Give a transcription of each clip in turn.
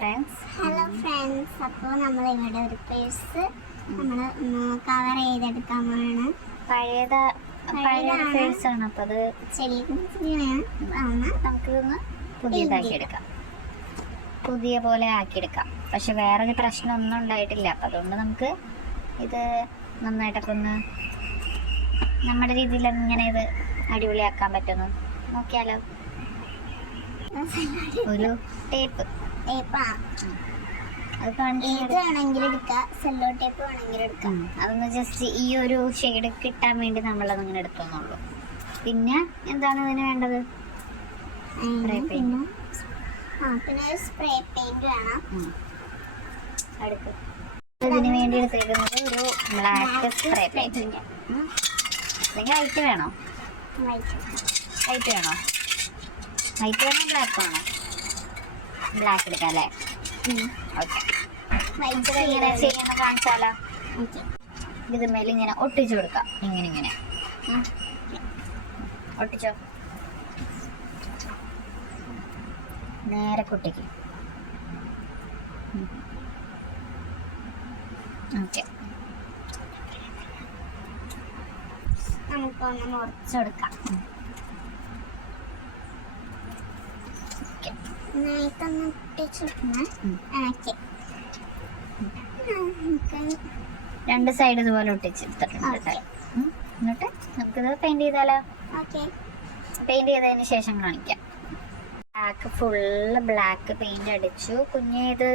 Hello friends, അപ്പോൾ നമ്മൾ ഇവിടെ ഒരു പേഴ്സ് നമ്മൾ കവർ ചെയ്തെടുക്കാൻ പോവാണ്. പഴയ പേഴ്സാണ്. അപ്പോൾ അത് നമുക്കിതൊന്ന് പുതിയതാക്കി എടുക്കാം, പുതിയ പോലെ ആക്കിയെടുക്കാം. പക്ഷെ വേറൊരു പ്രശ്നമൊന്നും ഉണ്ടായിട്ടില്ല. അപ്പം അതുകൊണ്ട് നമുക്ക് ഇത് നന്നായിട്ടൊക്കെ ഒന്ന് നമ്മുടെ രീതിയിൽ ഇങ്ങനെ ഇത് അടിപൊളിയാക്കാൻ പറ്റുന്നു നോക്കിയാലോ. ഒരു ടേപ്പ് അതൊന്ന് ജസ്റ്റ് ഈ ഒരു ഷെയ്ഡ് കിട്ടാൻ വേണ്ടി നമ്മളതങ്ങനെ എടുത്തോന്നുള്ളൂ. പിന്നെ എന്താണ് ഇതിന് വേണ്ടത്? സ്പ്രേ പെയിന്റ് വേണം. ഇതിന് വേണ്ടി എടുത്തേക്കുന്നത് ഒരു ബ്ലാക്ക് സ്പ്രേ പെയിന്റ്. അല്ലെങ്കിൽ വൈറ്റ് വേണോ? വൈറ്റ് വേണോ? ബ്ലാക്ക് വേണോ? ബ്ലാക്ക് എടുക്കാം അല്ലേ? ഓക്കെ. ഇങ്ങനെ ചെയ്യുന്ന കാണിച്ചാലോ? ഇതുമേൽ ഇങ്ങനെ ഒട്ടിച്ചു കൊടുക്കാം. ഇങ്ങനെ ഒട്ടിച്ചോ. നേരെ കുട്ടിക്ക്. ഓക്കെ, നമുക്കൊന്ന് മുറിച്ചെടുക്കാം. രണ്ട് സൈഡ് ഇതുപോലെ ഒട്ടിച്ചെടുത്തിട്ടുണ്ട്. എന്നിട്ട് നമുക്കിത് പെയിന്റ് ചെയ്താലോ? പെയിന്റ് ചെയ്തതിന് ശേഷം കാണിക്കാം. ബ്ലാക്ക് ഫുള്ള് ബ്ലാക്ക് പെയിന്റ് അടിച്ചു. കുഞ്ഞെ ഇത്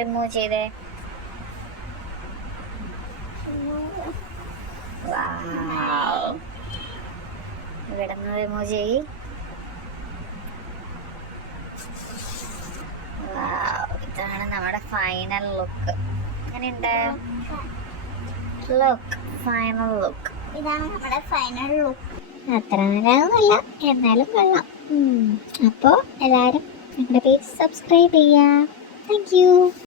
റിമൂവ് ചെയ്തേ. ഇവിടെ നിന്ന് റിമൂവ് ചെയ്യ്. ഇതാണ് നമ്മുടെ ഫൈനൽ ലുക്ക്. എങ്ങനെയുണ്ട്? ഫൈനൽ ലുക്ക് ഇതാണ് നമ്മുടെ ഫൈനൽ ലുക്ക്. അത്ര നല്ലതൊന്നുമല്ല, എന്നാലും കൊള്ളാം. അപ്പോൾ എല്ലാവരും ഞങ്ങളുടെ പേജ് സബ്സ്ക്രൈബ് ചെയ്യാം. Thank you.